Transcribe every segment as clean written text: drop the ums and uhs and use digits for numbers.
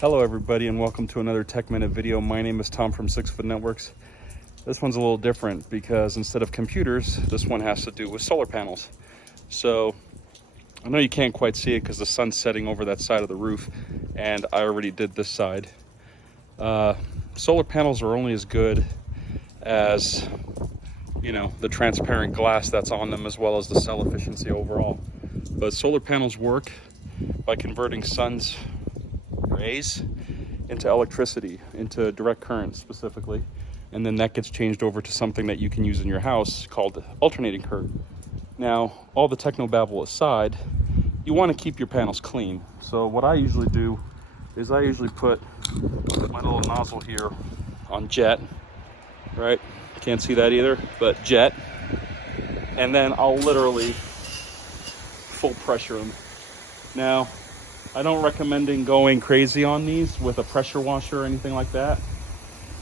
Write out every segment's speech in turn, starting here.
Hello everybody and welcome to another Tech Minute video. My name is Tom from 6 Foot Networks. This one's a little different because instead of computers, this one has to do with solar panels. So I know you can't quite see it because the sun's setting over that side of the roof, and I already did this side. Solar panels are only as good as, you know, the transparent glass that's on them, as well as the cell efficiency overall. But solar panels work by converting sun's rays into electricity, into direct current specifically, and then that gets changed over to something that you can use in your house called alternating current. Now, all the technobabble aside, you want to keep your panels clean. So what I usually do is I usually put my little nozzle here on jet, right? Can't see that either, but jet, and then I'll literally full pressure them. Now, I don't recommend going crazy on these with a pressure washer or anything like that,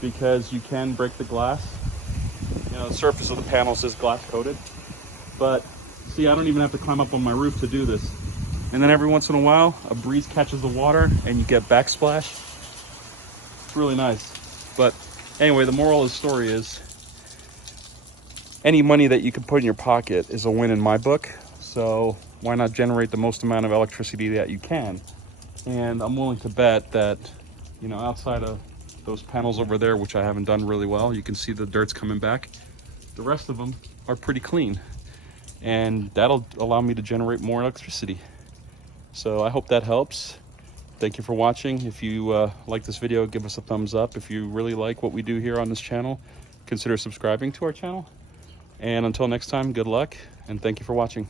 because you can break the glass. You know, the surface of the panels is glass coated. But see, I don't even have to climb up on my roof to do this. And then every once in a while, a breeze catches the water and you get backsplash. It's really nice. But anyway, the moral of the story is any money that you can put in your pocket is a win in my book. So why not generate the most amount of electricity that you can? And I'm willing to bet that, you know, outside of those panels over there, which I haven't done really well, you can see the dirt's coming back. The rest of them are pretty clean, and that'll allow me to generate more electricity. So I hope that helps. Thank you for watching. If you like this video, give us a thumbs up. If you really like what we do here on this channel, consider subscribing to our channel. And until next time, good luck, and thank you for watching.